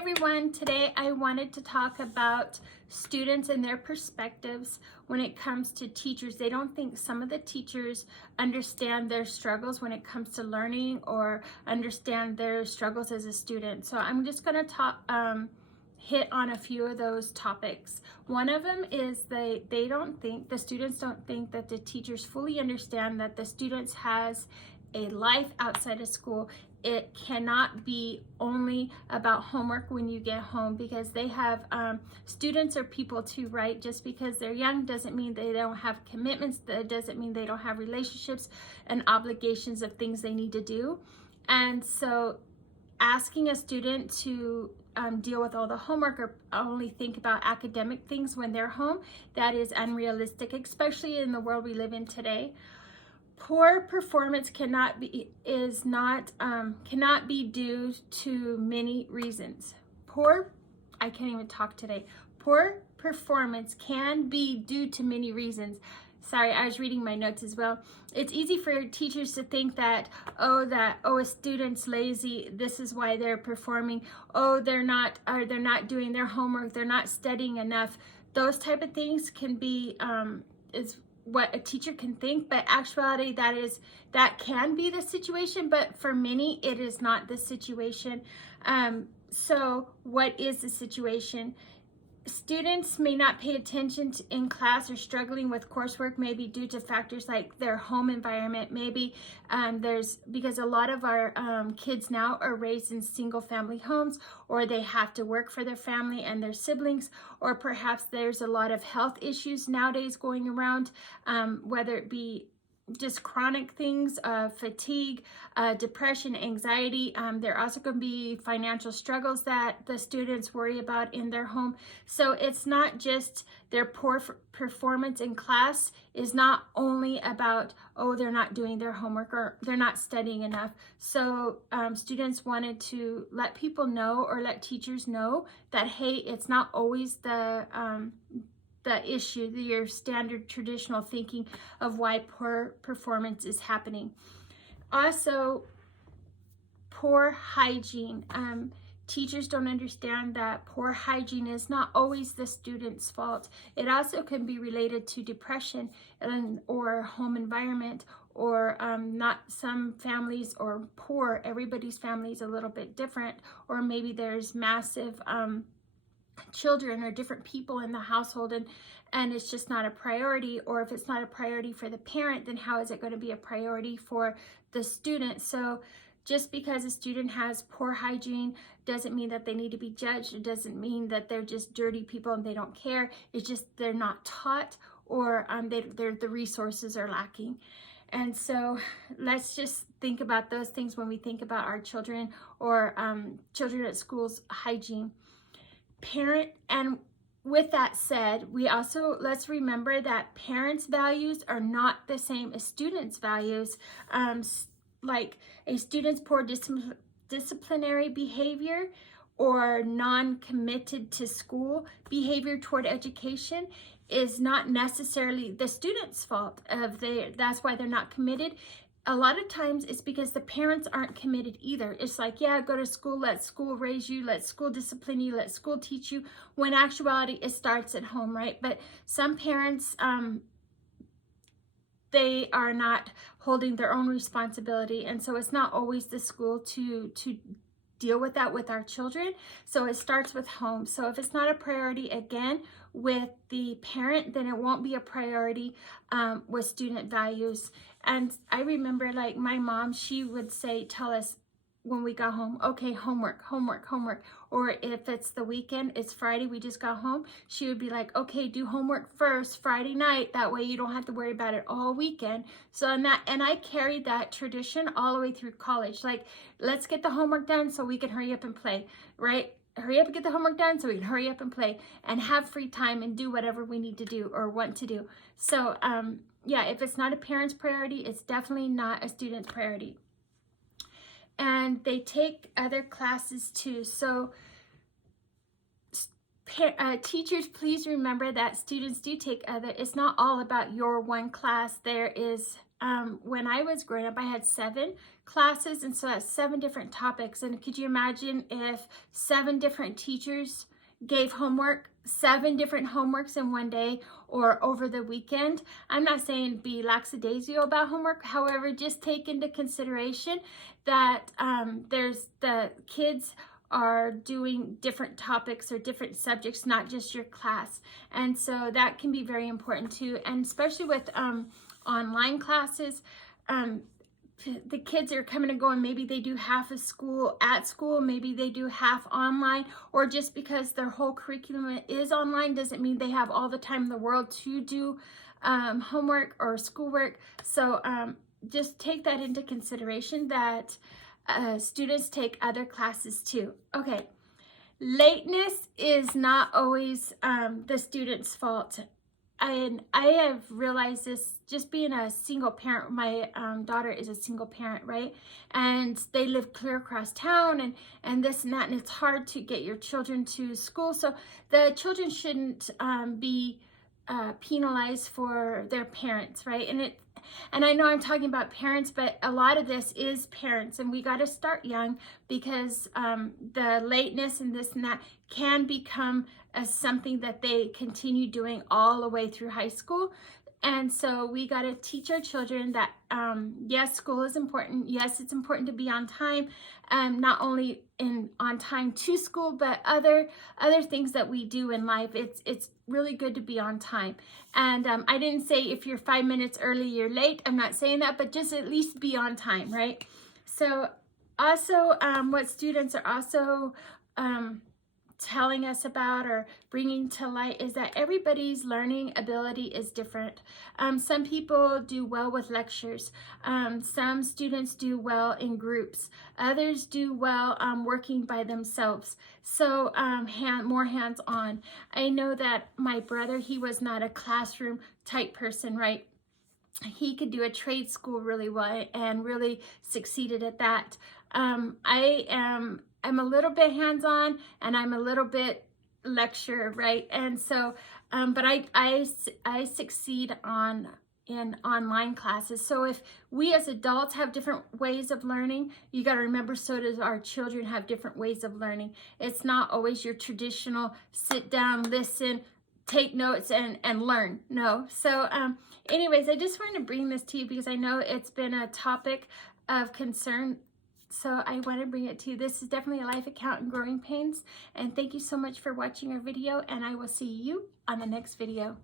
everyone, today I wanted to talk about students and their perspectives when it comes to teachers. They don't think some of the teachers understand their struggles when it comes to learning or understand their struggles as a student. So I'm just going to talk hit on a few of those topics. One of them is the students don't think that the teachers fully understand that the students has a life outside of school. It cannot be only about homework when you get home, because they have students are people too, right? Just because they're young doesn't mean they don't have commitments. That doesn't mean they don't have relationships and obligations of things they need to do. And so asking a student to deal with all the homework or only think about academic things when they're home, that is unrealistic, especially in the world we live in today. Poor performance cannot be due to many reasons. I can't even talk today. Poor performance can be due to many reasons. Sorry, I was reading my notes as well. It's easy for teachers to think that a student's lazy, this is why they're performing. They're not doing their homework, they're not studying enough. Those type of things can be is what a teacher can think, but actuality that can be the situation, but for many it is not the situation. So what is the situation? Students may not pay attention in class or struggling with coursework, maybe due to factors like their home environment. Maybe because a lot of our kids now are raised in single family homes, or they have to work for their family and their siblings, or perhaps there's a lot of health issues nowadays going around, whether it be just chronic things, fatigue, depression, anxiety. There are also going to be financial struggles that the students worry about in their home. So it's not just their poor performance in class is not only about, they're not doing their homework or they're not studying enough. So students wanted to let people know, or let teachers know, that, hey, it's not always the issue, your standard traditional thinking of why poor performance is happening. Also, poor hygiene. Teachers don't understand that poor hygiene is not always the student's fault. It also can be related to depression or home environment, or not some families or poor. Everybody's family is a little bit different, or maybe there's massive children or different people in the household, and it's just not a priority. Or if it's not a priority for the parent, then how is it going to be a priority for the student? So just because a student has poor hygiene doesn't mean that they need to be judged. It doesn't mean that they're just dirty people and they don't care. It's just they're not taught, or the resources are lacking. And so let's just think about those things when we think about our children, or children at school's hygiene. And with that said, let's remember that parents' values are not the same as students' values. Like a student's poor disciplinary behavior or non-committed to school behavior toward education is not necessarily the student's fault. That's why they're not committed. A lot of times it's because the parents aren't committed either. It's like, yeah, go to school, let school raise you, let school discipline you, let school teach you, when actuality it starts at home, right? But some parents, they are not holding their own responsibility, and so it's not always the school to deal with that with our children. So it starts with home. So if it's not a priority, again, with the parent, then it won't be a priority with student values. And I remember, like, my mom, she would tell us when we got home, okay, homework. Or if it's the weekend, it's Friday, we just got home, she would be like, okay, do homework first Friday night, that way you don't have to worry about it all weekend. So and I carried that tradition all the way through college. Like, let's get the homework done so we can hurry up and play, right? Hurry up and get the homework done so we can hurry up and play and have free time and do whatever we need to do or want to do. So yeah, if it's not a parent's priority, it's definitely not a student's priority. And they take other classes too. So teachers, please remember that students do take it's not all about your one class. There is when I was growing up, I had 7 classes, and so that's 7 different topics. And could you imagine if 7 different teachers gave homework, 7 different homeworks in one day or over the weekend? I'm not saying be lackadaisical about homework. However, just take into consideration that there's the kids are doing different topics or different subjects, not just your class. And so that can be very important too. And especially with online classes, the kids are coming and going. Maybe they do half of school at school, maybe they do half online, or just because their whole curriculum is online doesn't mean they have all the time in the world to do homework or schoolwork. So just take that into consideration, that students take other classes too. Okay, lateness is not always the student's fault. And I have realized this just being a single parent. My daughter is a single parent, right? And they live clear across town and this and that, and it's hard to get your children to school. So the children shouldn't be penalized for their parents, right? And I know I'm talking about parents, but a lot of this is parents, and we got to start young, because the lateness and this and that can become something that they continue doing all the way through high school. And so we got to teach our children that, yes, school is important. Yes, it's important to be on time, not only on time to school, but other things that we do in life. It's really good to be on time. And I didn't say if you're 5 minutes early, you're late. I'm not saying that, but just at least be on time, right? So also what students are also telling us about or bringing to light is that everybody's learning ability is different. Some people do well with lectures. Some students do well in groups. Others do well working by themselves. So more hands-on. I know that my brother, he was not a classroom type person, right? He could do a trade school really well and really succeeded at that. I'm a little bit hands-on and I'm a little bit lecture, right? And so, but I succeed in online classes. So if we as adults have different ways of learning, you got to remember, so does our children have different ways of learning. It's not always your traditional sit down, listen, take notes and learn. No. So anyways, I just wanted to bring this to you because I know it's been a topic of concern. So I want to bring it to you. This is definitely a life account in growing pains. And thank you so much for watching our video, and I will see you on the next video.